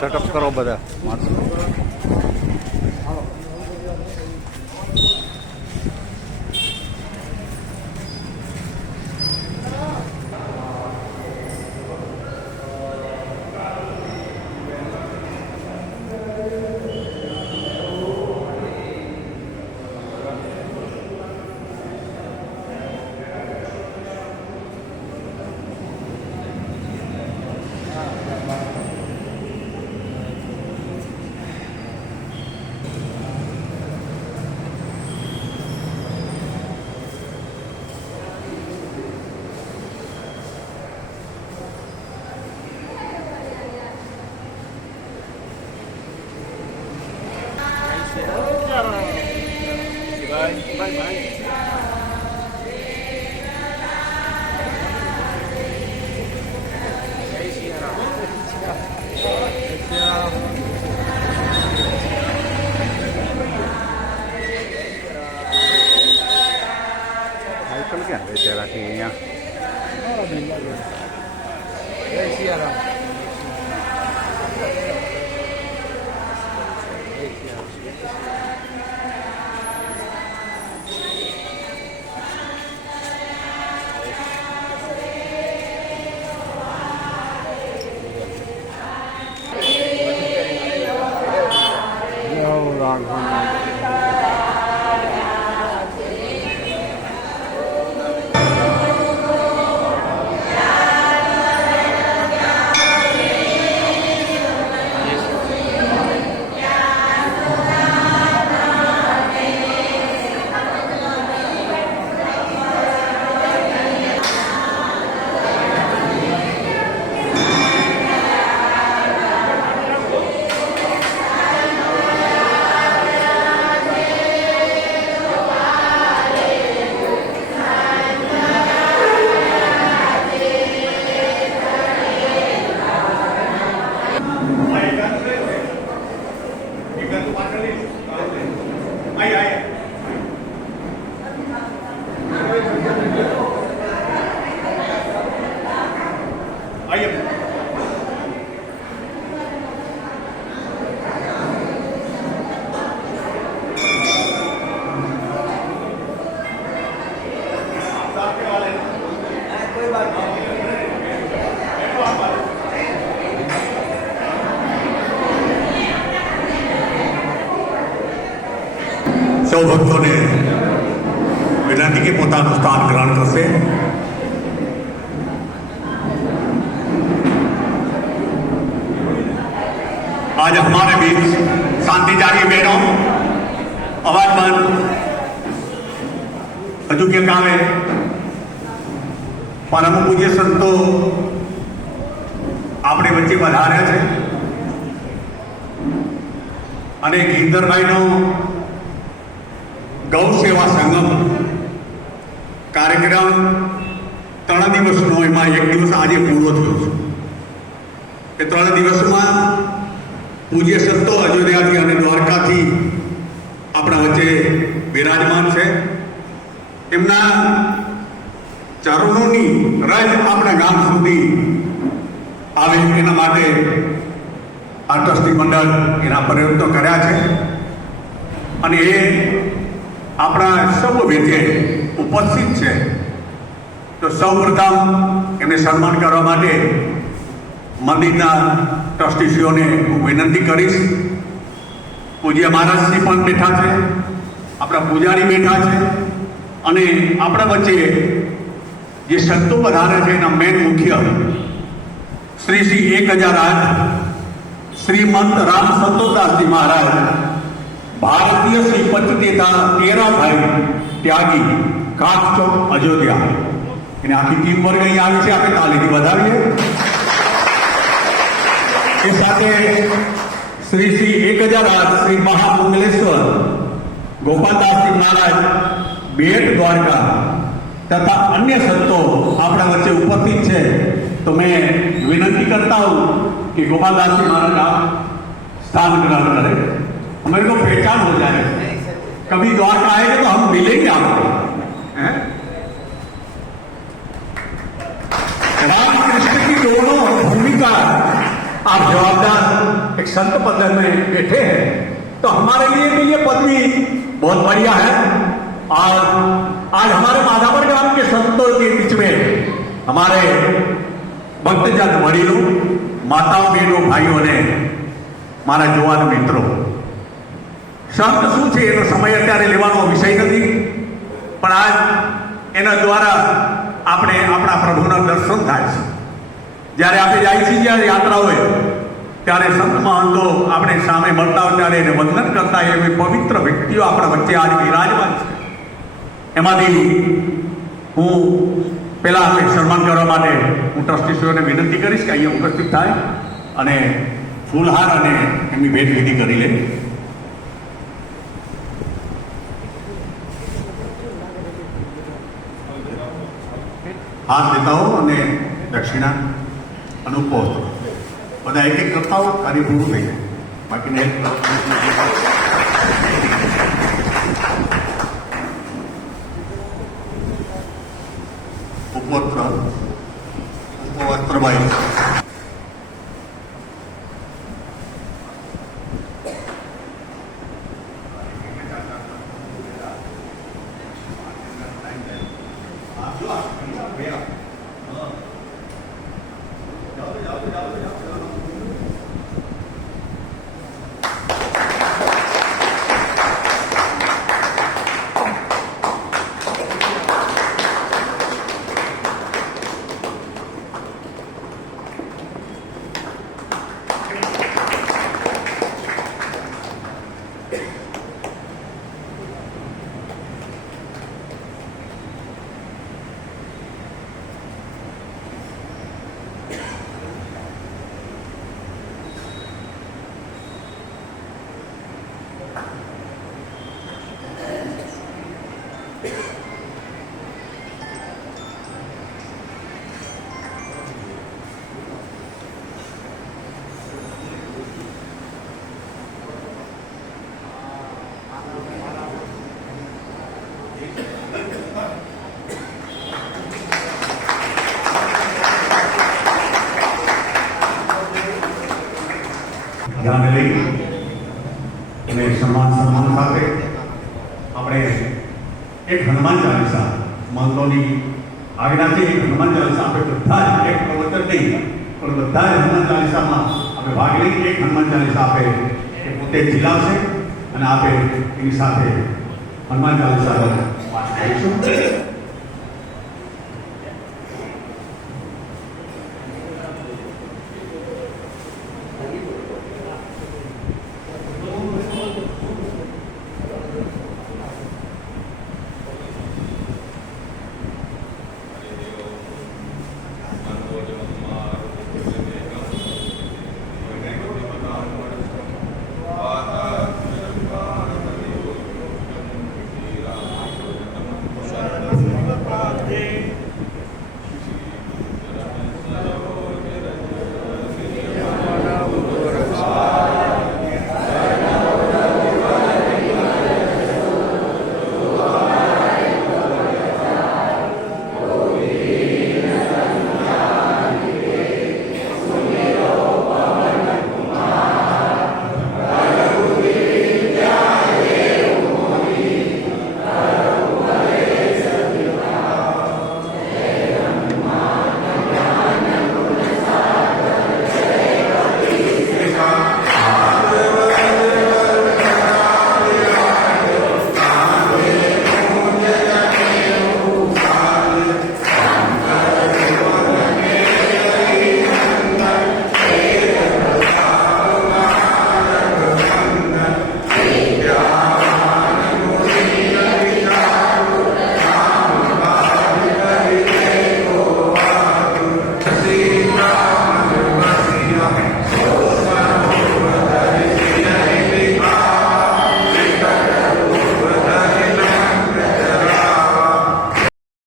Setup કરો બધા માણસો. સાયકલ ક્યાં વેચે રાખી અહીંયા? જય સિયારામ. સૌ ભક્તોને વિનંતી કે પોતાનું સ્થાન ગ્રહણ કરશે. आज हमारे बीच शांति जागी बहनों आवाज बंद हजू के कामे परम पूज्य संतो अपने वच्चे पधार्या छे અને ગિંદરભાઈનો ગૌ સેવા સંગમ કાર્યક્રમ 3 દિવસનો એમાં એક દિવસ આજે પૂરો થયો છે. એ 3 દિવસમાં પૂજ્ય સંતો અયોધ્યાથી અને દ્વારકાથી આપણા વચ્ચે બિરાજમાન છે. એમના ચરણોની રજ આપણા ગામ સુધી આવે એના માટે આ ટ્રસ્ટી મંડળ એના પ્રયત્નો કર્યા છે અને એ આપણા સૌ વેધે ઉપસ્થિત છે. તો સૌ પ્રથમ એમને સન્માન કરવા માટે મંદિરના ટ્રસ્ટીશ્રીઓને હું વિનંતી કરીશ. પૂજ્ય મહારાજશ્રી પણ બેઠા છે, આપણા પૂજારી બેઠા છે અને આપણા વચ્ચે જે સંતો પધારે છે એના મેન મુખ્ય શ્રી 1008 श्रीमंत राम संतोषदास जी महाराज भारतीय श्री पंचदेता 13 भाई त्यागी काठ चौक अयोध्या એને આખી ટીમ વર્ગ અહીં આવી છે. આપણે તાલીથી વધાવીએ. એ સાથે શ્રી 1008 શ્રી મહામંગલેશ્વર ગોપાલદાસજી મહારાજ બેટ દ્વારકા तथा अन्य संतो अपना वच्चे उपस्थित है, तो मैं विनती करता हूँ कि गोपालदास जी महाराज आप स्थान ग्रहण करें, मेरे को पहचान हो जाए। कभी द्वारका आएंगे तो हम मिलेंगे आपको। राम कृष्ण की दोनों भूमिका आप जवाबदार एक संत पद में बैठे हैं, तो हमारे लिए भी ये पदवी बहुत बढ़िया है। और आज हमारे माधावर ग्राम के संतों के बीच में हमारे भक्तजन वડીલો, माताओं, बहनों, भाइयों ने मारा जुवान मित्रों, संत શું છે એનો સમય અત્યારે લેવાનો વિષય નથી, પણ આજ એના દ્વારા આપણે આપણા પ્રભુના દર્શન થાય છે। જ્યારે આપણે જાય છીએ, જ્યારે યાત્રા હોય ત્યારે સંત મહંતો આપણે સામે મળતા હોય ત્યારે એને વંદન કરતા એવી પવિત્ર વ્યક્તિઓ આપણા વચ્ચે આજ વિરાજમાન છે। એમાંથી હું પહેલા આપણે સન્માન કરવા માટે હું ટ્રસ્ટીશ્રીઓને વિનંતી કરીશ કે અહીંયા ઉપસ્થિત થાય અને ફૂલહાર અને એમની ભેટ વિધિ કરી લે। हाथ देता हो અને દક્ષિણા અનુભવ બધા એક એક કરતા હો, કાર્ય પૂરું થઈ જાય। બાકીને ઉપવસ્ત્રભાઈ ધ્યાન લઈ અને સન્માન સાથે આપણે એક હનુમાન ચાલીસા મંત્રોની આજ્ઞાથી એક હનુમાન ચાલીસા આપણે બધા જ એક પ્રવચન નહીં પણ બધા જ હનુમાન ચાલીસામાં આપણે ભાગ લઈ એક હનુમાન ચાલીસા આપે એ પોતે ચિલાવશે અને આપે એની સાથે હનુમાન ચાલીસા વાત કરીશું।